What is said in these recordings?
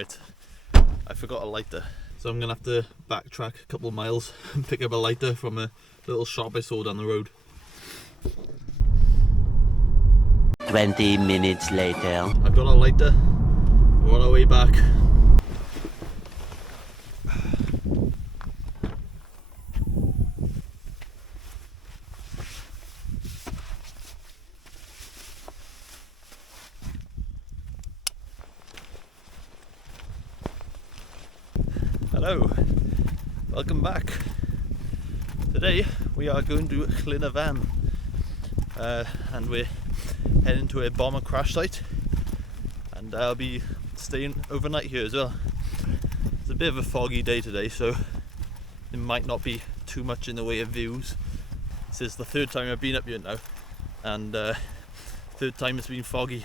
Right, I forgot a lighter, so I'm gonna have to backtrack a couple of miles and pick up a lighter from a little shop I saw down the road. 20 minutes later. I've got a lighter. We're on our way back. Hello, welcome back. Today we are going to Llyn Y Fan and we're heading to a bomber crash site, and I'll be staying overnight here as well. It's a bit of a foggy day today, so there might not be too much in the way of views. This is the third time I've been up here now, and third time it's been foggy.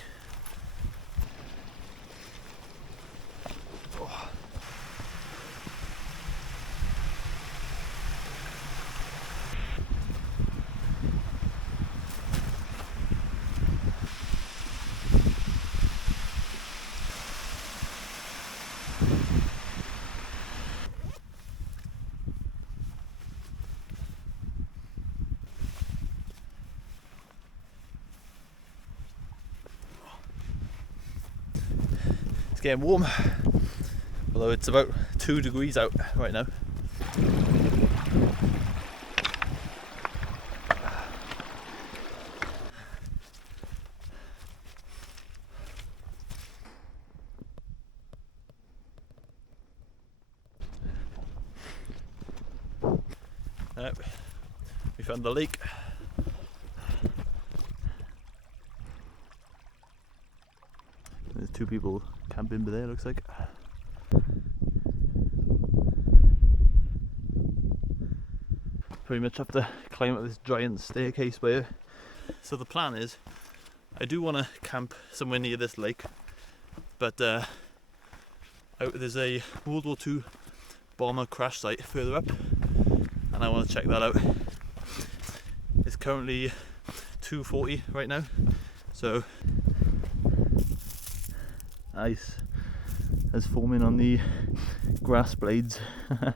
It's getting warm, although it's about 2 degrees out right now. We found the lake. There's 2 people camping by there, looks like. Pretty much have to climb up this giant staircase by here. So the plan is, I do want to camp somewhere near this lake, but there's a World War II bomber crash site further up, and I want to check that out. It's currently 2:40 right now, so ice is forming on the grass blades. It's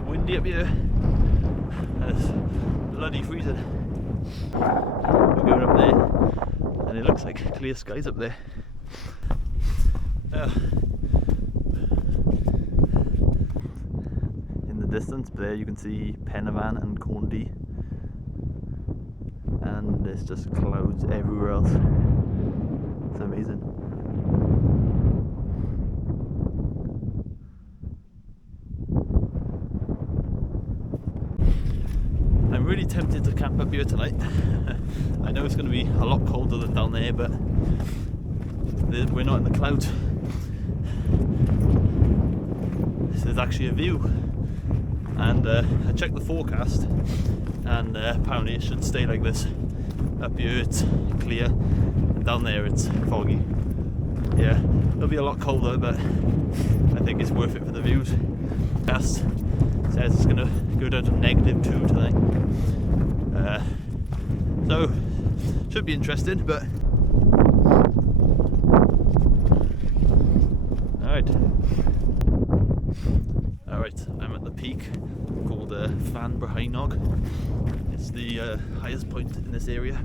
windy up here and it's bloody freezing. We're going up there and it looks like clear skies up there. In the distance there you can see Pen y Fan and Corndy, and there's just clouds everywhere else. It's amazing. I'm really tempted to camp up here tonight. I know it's going to be a lot colder than down there, but we're not in the clouds. This is actually a view, and I checked the forecast, and apparently it should stay like this. Up here it's clear, and down there it's foggy. Yeah, it'll be a lot colder, but I think it's worth it for the views. Forecast says it's going to go down to -2 tonight, so should be interesting. But Alright, I'm at the peak called Fan Brycheiniog. It's the highest point in this area,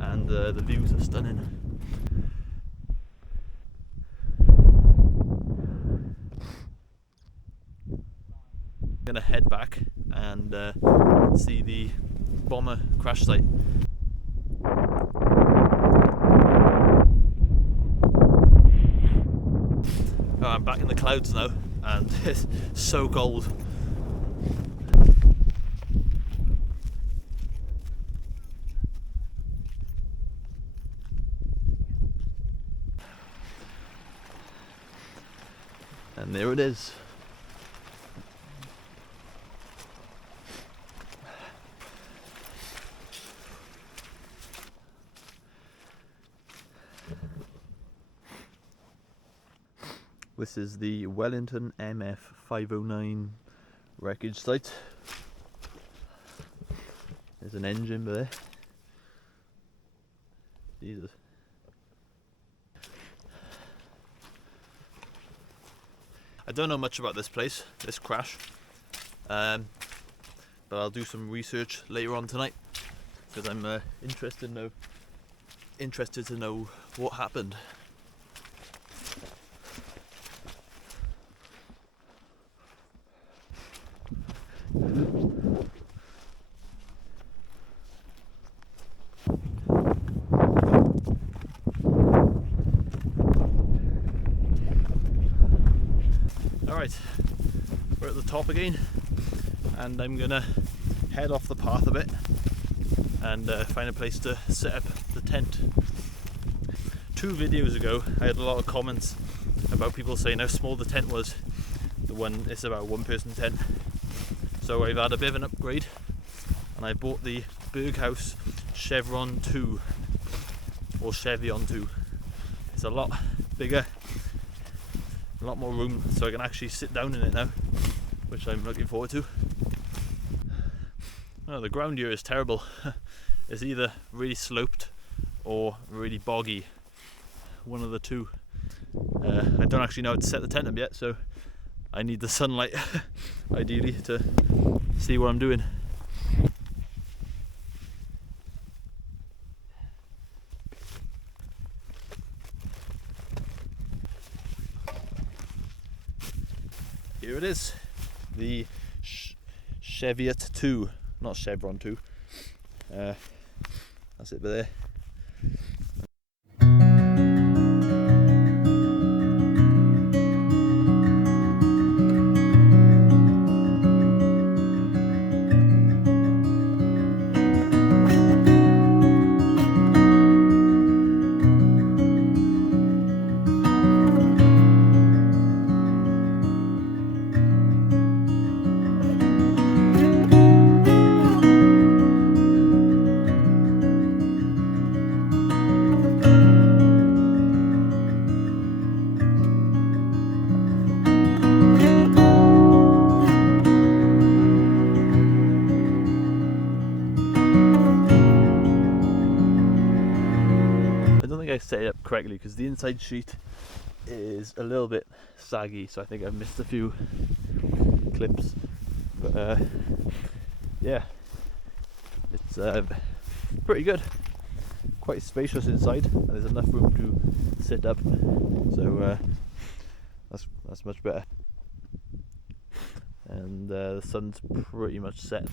and the views are stunning. I'm gonna head back and see the bomber crash site. I'm back in the clouds now, and it's so cold. And there it is. This is the Wellington MF509 wreckage site. There's an engine there. Jesus. I don't know much about this place, this crash, but I'll do some research later on tonight because I'm interested to know what happened. Alright, we're at the top again, and I'm gonna head off the path a bit and find a place to set up the tent. 2 videos ago I had a lot of comments about people saying how small the tent was. It's about a 1-person tent. So I've had a bit of an upgrade and I bought the Berghaus Cheviot 2 or Cheviot 2. It's a lot bigger, a lot more room, so I can actually sit down in it now, which I'm looking forward to. Oh, the ground here is terrible. It's either really sloped or really boggy, one of the two. I don't actually know how to set the tent up yet, so I need the sunlight ideally to see what I'm doing. Here it is, the Cheviot 2, not Chevron 2. That's it there. I set it up correctly because the inside sheet is a little bit saggy, so I think I've missed a few clips, but yeah, it's pretty good, quite spacious inside, and there's enough room to sit up, so that's much better. And the sun's pretty much set.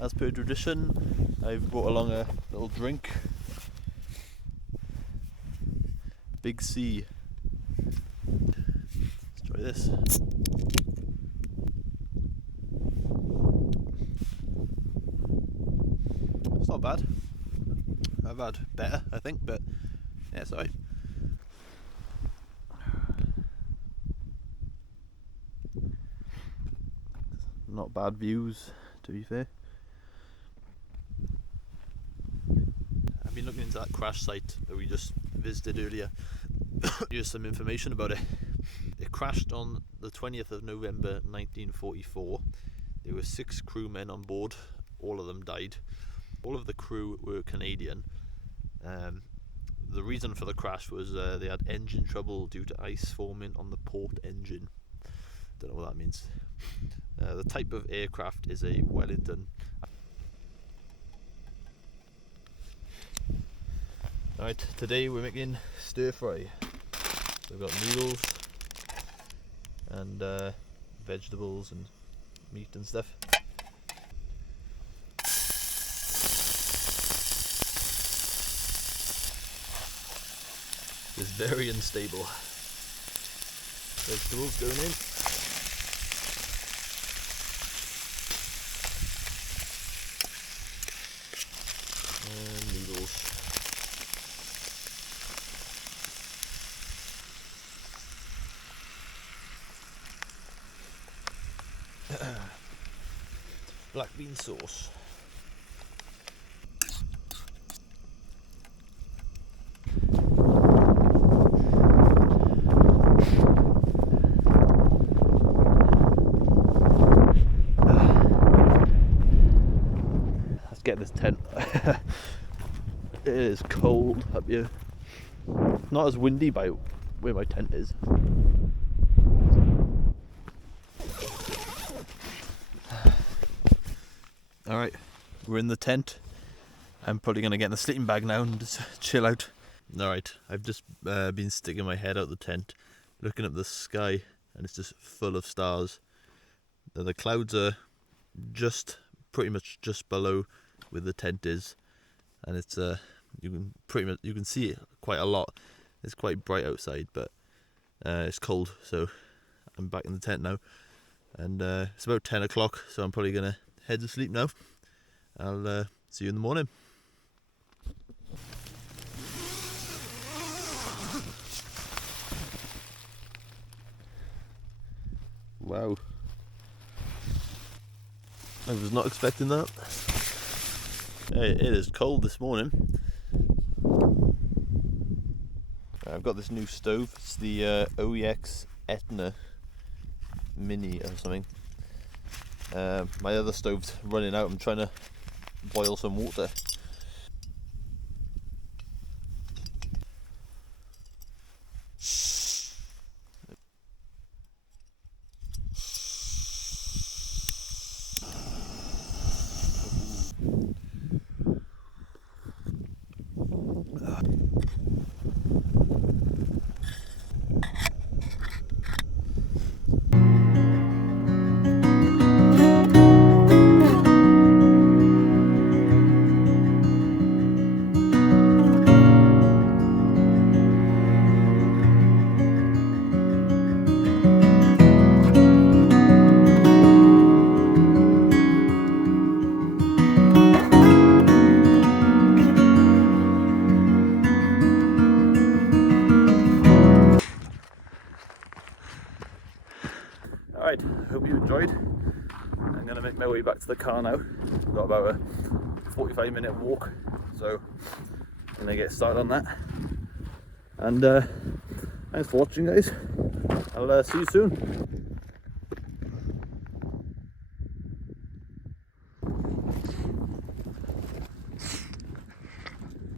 As per tradition, I've brought along a little drink. Big C. Let's try this. It's not bad. I've had better, I think, but yeah, it's alright. Not bad views, to be fair. I've been looking into that crash site that we just visited earlier. Here's some information about it. It crashed on the 20th of November 1944. There were 6 crewmen on board. All of them died. All of the crew were Canadian. The reason for the crash was they had engine trouble due to ice forming on the port engine. Don't know what that means. The type of aircraft is a Wellington. Alright, today we're making stir fry. So we've got noodles and vegetables and meat and stuff. It's very unstable. Vegetables going in. And noodles. Black bean sauce. get this tent. It is cold up here. Not as windy by where my tent is. Alright, we're in the tent. I'm probably going to get in the sleeping bag now and just chill out. Alright, I've just been sticking my head out the tent, looking up the sky, and it's just full of stars. The clouds are pretty much just below where the tent is, and it's you can see it quite a lot. It's quite bright outside, but it's cold, so I'm back in the tent now, and it's about 10 o'clock, so I'm probably gonna head to sleep now. I'll see you in the morning. Wow, I was not expecting that. It is cold this morning. I've got this new stove. It's the OEX Etna Mini or something. My other stove's running out. I'm trying to boil some water. Alright, hope you enjoyed. I'm going to make my way back to the car now. I've got about a 45-minute walk, so I'm going to get started on that. And thanks for watching, guys. I'll see you soon.